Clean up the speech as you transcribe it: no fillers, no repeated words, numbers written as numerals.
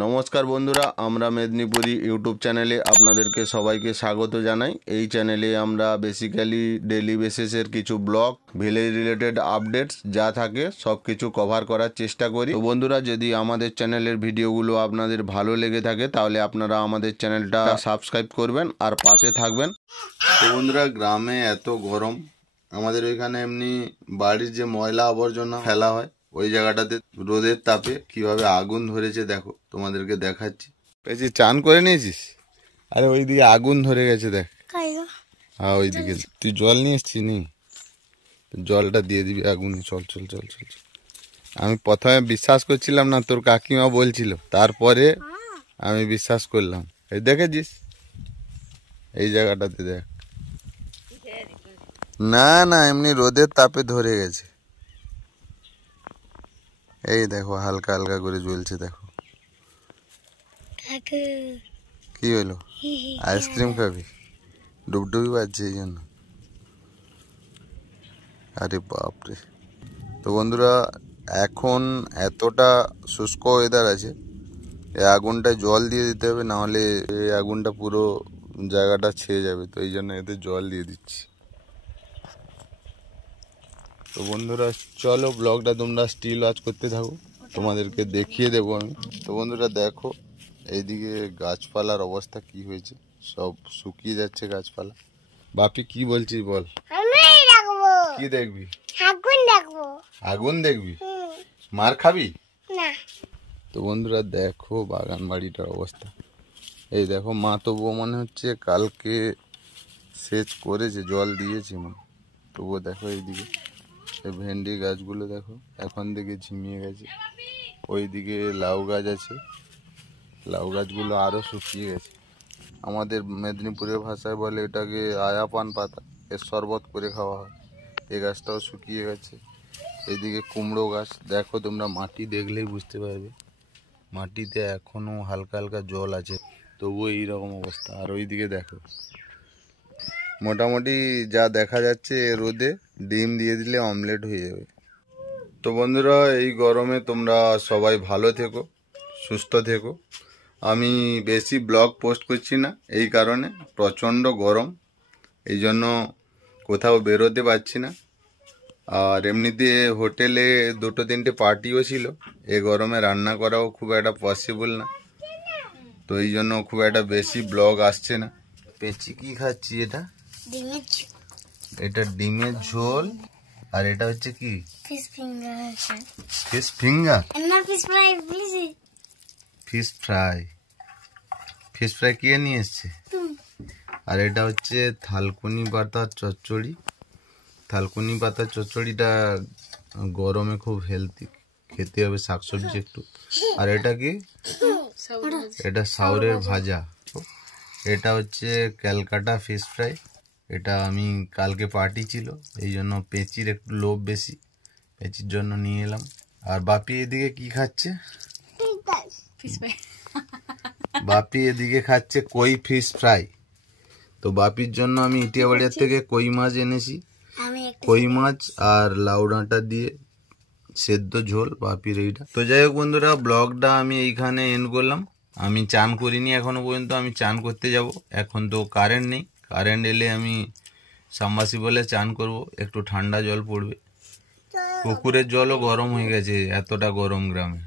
নমস্কার বন্ধুরা, আমরা মেদিনীপুরি ইউটিউব চ্যানেলে আপনাদেরকে সবাইকে স্বাগত জানাই। এই চ্যানেলে আমরা বেসিক্যালি ডেলি বেসিসের কিছু ব্লগ, ভিলেজ রিলেটেড আপডেটস যা থাকে সব কিছু কভার করার চেষ্টা করি। তো বন্ধুরা, যদি আমাদের চ্যানেলের ভিডিওগুলো আপনাদের ভালো লেগে থাকে তাহলে আপনারা আমাদের চ্যানেলটা সাবস্ক্রাইব করবেন আর পাশে থাকবেন। তো বন্ধুরা, গ্রামে এত গরম, আমাদের ওইখানে এমনি বাড়ির যে ময়লা আবর্জনা ফেলা হয় ওই জায়গাটাতে রোদের তাপে কিভাবে আগুন ধরেছে দেখো, তোমাদেরকে দেখাচ্ছি। পেয়েছি, চান করে নিয়েছিস? আরে ওইদিকে আগুন ধরে গেছে দেখ। হ্যাঁ ওইদিকে। তুই জল নিয়ে এসছিস? নি, জলটা দিয়ে দিবি আগুন। চল চল চল চল। আমি প্রথমে বিশ্বাস করছিলাম না, তোর কাকিমা বলছিল, তারপরে আমি বিশ্বাস করলাম। এই দেখেছিস এই জায়গাটাতে দেখ। না না, এমনি রোদের তাপে ধরে গেছে। এই দেখো হালকা হালকা করে জ্বলছে দেখো। কি হলো? আইসক্রিম খাবি? ডুবডুবি বাজছে এই জন্য। আরে বাপরে। তো বন্ধুরা, এখন এতটা শুষ্ক ওয়েদার আছে, এই আগুনটায় জল দিয়ে দিতে হবে, নাহলে এই আগুনটা পুরো জায়গাটা ছেয়ে যাবে। তো এই জন্য এতে জল দিয়ে দিচ্ছি। তো বন্ধুরা চলো, ব্লগটা তোমরা স্টিল ওয়াচ করতে থাকো, তোমাদেরকে দেখিয়ে দেবো আমি। তো বন্ধুরা দেখো, এইদিকে গাছপালার অবস্থা কি হয়েছে, সব শুকিয়ে যাচ্ছে গাছপালা। বাপি কি বলছিস বল? কি দেখবি? আগুন দেখবি? মার খাবি না? তো বন্ধুরা দেখো বাগান বাড়িটার অবস্থা। এই দেখো, মা তবুও মনে হচ্ছে কালকে সেচ করেছে, জল দিয়েছে মনে। তবুও দেখো এইদিকে এই ভেন্ডি গাছগুলো দেখো, এখন থেকে ঝিমিয়ে গেছে। ওইদিকে লাউ গাছ আছে, লাউ গাছগুলো আরও শুকিয়ে গেছে। আমাদের মেদিনীপুরের ভাষায় বলে এটাকে আয়াপান পাতা, এর শরবত করে খাওয়া হয়। এই গাছটাও শুকিয়ে গেছে। এইদিকে কুমড়ো গাছ দেখো, তোমরা মাটি দেখলেই বুঝতে পারবে মাটিতে এখনও হালকা হালকা জল আছে, তবুও এইরকম অবস্থা। আর ওইদিকে দেখো, মোটামুটি যা দেখা যাচ্ছে রোদে ডিম দিয়ে দিলে অমলেট হয়ে যাবে। তো বন্ধুরা, এই গরমে তোমরা সবাই ভালো থেকো, সুস্থ থেকো। আমি বেশি ব্লগ পোস্ট করছি না এই কারণে, প্রচণ্ড গরম, এই জন্য কোথাও বেরোতে পারছি না। আর এমনিতে হোটেলে 2-3টে পার্টিও ছিল, এই গরমে রান্না করাও খুব একটা পসিবল না। তো এই জন্য খুব একটা বেশি ব্লগ আসছে না। পেঁচি কি খাচ্ছি? এটা ডিমের ঝোল। আর এটা হচ্ছে কি? Fish finger. ফিশ ফিঙ্গার না, fish fry. Fish fry. Fish fry কে নিয়ে এসছে? আর এটা হচ্ছে থালকুনি পাতার চচ্চড়ি। থালকুনি পাতার চচ্চড়িটা গরমে খুব হেলদি, খেতে হবে শাকসবজি একটু। আর এটা কি? এটা সাউরের ভাজা। এটা হচ্ছে ক্যালকাটা ফিশ ফ্রাই। এটা আমি কালকে পার্টি ছিল, এই জন্য পেঁচির একটু লোভ বেশি, পেঁচির জন্য নিয়ে এলাম। আর বাপি এদিকে কি খাচ্ছে? বাপি এদিকে খাচ্ছে কই ফিশ ফ্রাই। তো বাপির জন্য আমি ইটিয়াবাড়িয়ার থেকে কই মাছ এনেছি। কই মাছ আর লাউ ডাঁটা দিয়ে সেদ্ধ ঝোল বাপির এইটা। তো যাই হোক বন্ধুরা, ব্লগটা আমি এইখানে এন্ড করলাম। আমি চান করিনি এখনো পর্যন্ত, আমি চান করতে যাব। এখন তো কারেন্ট নেই, কারেন্ট এলে আমি সাবমার্সিবলে চান করব, একটু ঠান্ডা জল পড়বে। পুকুরের জলও গরম হয়ে গেছে, এতটা গরম গ্রামে।